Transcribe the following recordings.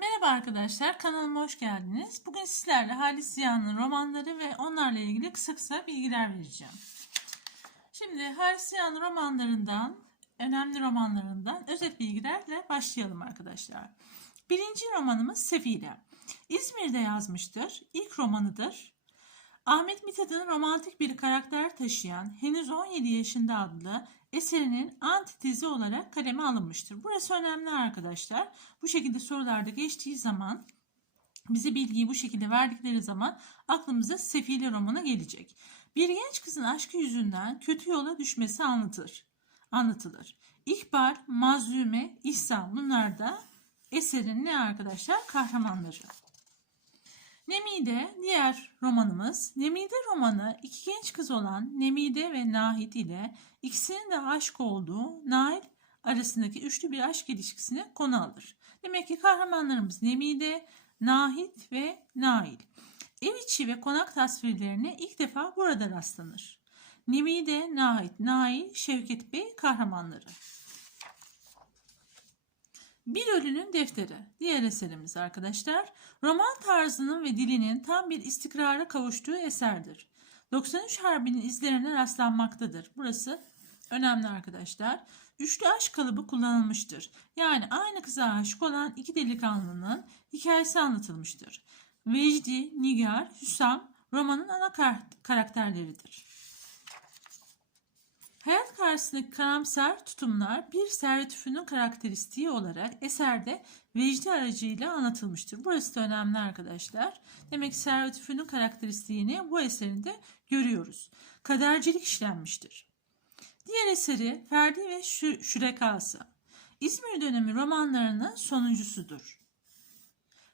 Merhaba arkadaşlar, kanalıma hoş geldiniz. Bugün sizlerle Halis Ziya'nın romanları ve onlarla ilgili kısa kısa bilgiler vereceğim. Şimdi Halis Ziya'nın romanlarından, önemli romanlarından özet bilgilerle başlayalım arkadaşlar. Birinci romanımız Sefile. İzmir'de yazmıştır. İlk romanıdır. Ahmet Mithat'ın romantik bir karakter taşıyan henüz 17 yaşında adlı eserinin antitezi olarak kaleme alınmıştır. Burası önemli arkadaşlar. Bu şekilde sorularda geçtiği zaman bize bilgiyi bu şekilde verdikleri zaman aklımıza Sefile romanı gelecek. Bir genç kızın aşkı yüzünden kötü yola düşmesi anlatılır. anlatılır. İhbar, Mazlume, İhsan bunlar da eserin ne arkadaşlar? Kahramanları. Nemide diğer romanımız. Nemide romanı iki genç kız olan Nemide ve Nahid ile ikisinin de aşık olduğu Nail arasındaki üçlü bir aşk ilişkisine konu alır. Demek ki kahramanlarımız Nemide, Nahid ve Nail. Ev içi ve konak tasvirlerine ilk defa burada rastlanır. Nemide, Nahid, Nail, Şevket Bey kahramanları. Bir Ölünün Defteri diğer eserimiz arkadaşlar. Roman tarzının ve dilinin tam bir istikrara kavuştuğu eserdir. 93 Harbi'nin izlerine rastlanmaktadır. Burası önemli arkadaşlar. Üçlü aşk kalıbı kullanılmıştır. Yani aynı kıza aşık olan iki delikanlının hikayesi anlatılmıştır. Vecdi, Nigar, Hüsam romanın ana kar- karakterleridir. Hayat karşısındaki karamsar tutumlar bir Servet Üfün'ün karakteristiği olarak eserde vecdi aracıyla anlatılmıştır. Burası da önemli arkadaşlar. Demek ki Servet Üfün'ün karakteristiğini bu eserinde görüyoruz. Kadercilik işlenmiştir. Diğer eseri Ferdi ve Şü- Şürekası. İzmir dönemi romanlarının sonuncusudur.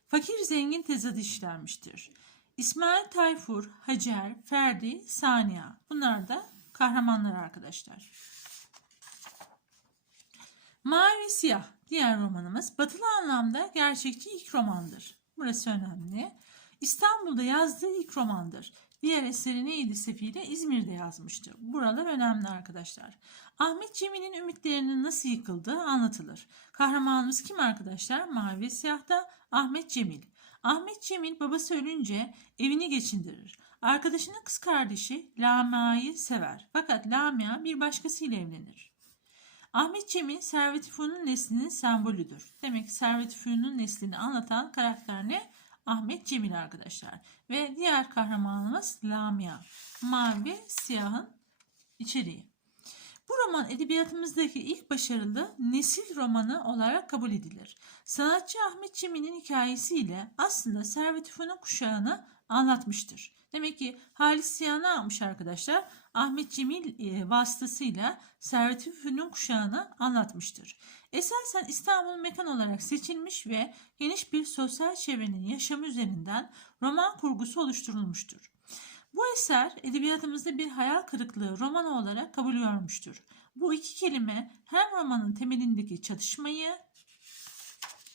Fakir zengin tezadı işlenmiştir. İsmail Tayfur, Hacer, Ferdi, Saniye. Bunlar da kahramanlar arkadaşlar. Mavi Siyah diğer romanımız batılı anlamda gerçekçi ilk romandır. Burası önemli. İstanbul'da yazdığı ilk romandır. Diğer eseri neydi Sefile? İzmir'de yazmıştı. Buralar önemli arkadaşlar. Ahmet Cemil'in ümitlerinin nasıl yıkıldığı anlatılır. Kahramanımız kim arkadaşlar? Mavi Siyah'ta Ahmet Cemil. Ahmet Cemil babası ölünce evini geçindirir. Arkadaşının kız kardeşi Lamia'yı sever. Fakat Lamia bir başkasıyla evlenir. Ahmet Cemil Servet-i Fünun neslinin sembolüdür. Demek ki Servet-i Fünun'un neslini anlatan karakter ne? Ahmet Cemil arkadaşlar. Ve diğer kahramanımız Lamia. Mavi siyahın içeriği. Bu roman edebiyatımızdaki ilk başarılı nesil romanı olarak kabul edilir. Sanatçı Ahmet Cemil'in hikayesiyle aslında Servet-i Fünun kuşağını anlatmıştır. Demek ki Halis Ziya ne arkadaşlar? Ahmet Cemil e, vasıtasıyla Servet-i Fünun kuşağını anlatmıştır. Esasen İstanbul mekan olarak seçilmiş ve geniş bir sosyal çevrenin yaşamı üzerinden roman kurgusu oluşturulmuştur. Bu eser edebiyatımızda bir hayal kırıklığı romanı olarak kabul görmüştür. Bu iki kelime hem romanın temelindeki çatışmayı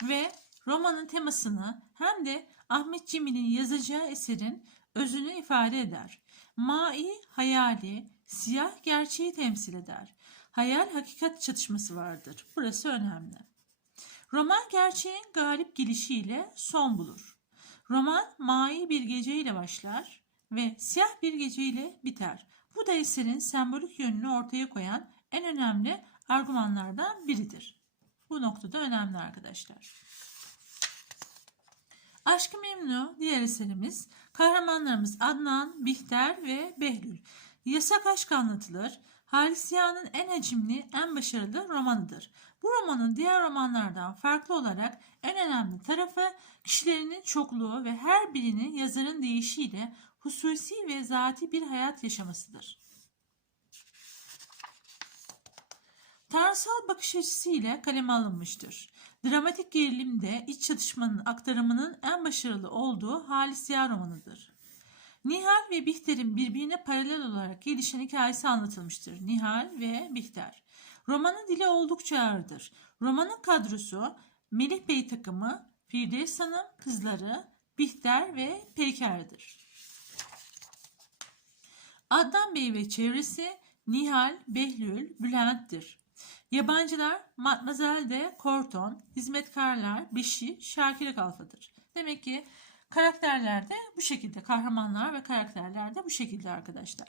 ve romanın temasını hem de Ahmet Cemil'in yazacağı eserin özünü ifade eder. Mai hayali, siyah gerçeği temsil eder. Hayal hakikat çatışması vardır. Burası önemli. Roman gerçeğin galip gelişiyle son bulur. Roman mai bir geceyle başlar ve siyah bir geceyle biter. Bu da eserin sembolik yönünü ortaya koyan en önemli argümanlardan biridir. Bu noktada önemli arkadaşlar. Aşkı Memnu diğer eserimiz. Kahramanlarımız Adnan, Bihter ve Behlül. Yasak aşk anlatılır. Halis Ziya'nın en hacimli, en başarılı romanıdır. Bu romanın diğer romanlardan farklı olarak en önemli tarafı kişilerinin çokluğu ve her birinin yazarın deyişiyle hususi ve zati bir hayat yaşamasıdır. Tanrısal bakış açısıyla kaleme alınmıştır. Dramatik gerilimde iç çatışmanın aktarımının en başarılı olduğu Halis Ziya romanıdır. Nihal ve Bihter'in birbirine paralel olarak gelişen hikayesi anlatılmıştır. Nihal ve Bihter. Romanın dili oldukça ağırdır. Romanın kadrosu Melih Bey takımı, Firdevs Hanım, kızları, Bihter ve Periker'dir. Adnan Bey ve çevresi Nihal, Behlül, Bülent'tir. Yabancılar Matmazel de Corton, hizmetkarlar Bişi, Şakir'e kalfadır. Demek ki karakterler de bu şekilde, kahramanlar ve karakterler de bu şekilde arkadaşlar.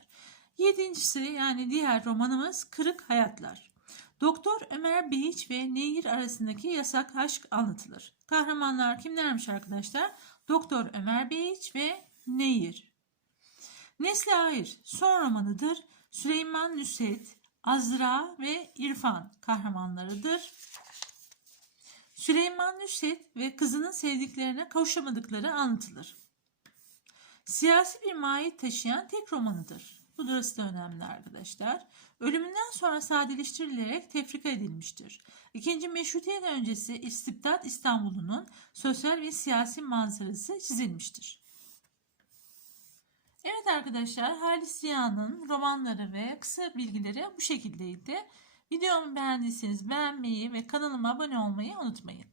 Yedincisi yani diğer romanımız Kırık Hayatlar. Doktor Ömer Behiç ve Nehir arasındaki yasak aşk anlatılır. Kahramanlar kimlermiş arkadaşlar? Doktor Ömer Behiç ve Nehir. Nesli Hayır son romanıdır. Süleyman Nusret, Azra ve İrfan kahramanlarıdır. Süleyman Nusret ve kızının sevdiklerine kavuşamadıkları anlatılır. Siyasi bir mahiyet taşıyan tek romanıdır. Bu burası da önemli arkadaşlar. Ölümünden sonra sadeleştirilerek tefrika edilmiştir. İkinci Meşrutiyet öncesi İstibdat İstanbul'unun sosyal ve siyasi manzarası çizilmiştir. Evet arkadaşlar Halis Ziya'nın romanları ve kısa bilgileri bu şekildeydi. Videomu beğendiyseniz beğenmeyi ve kanalıma abone olmayı unutmayın.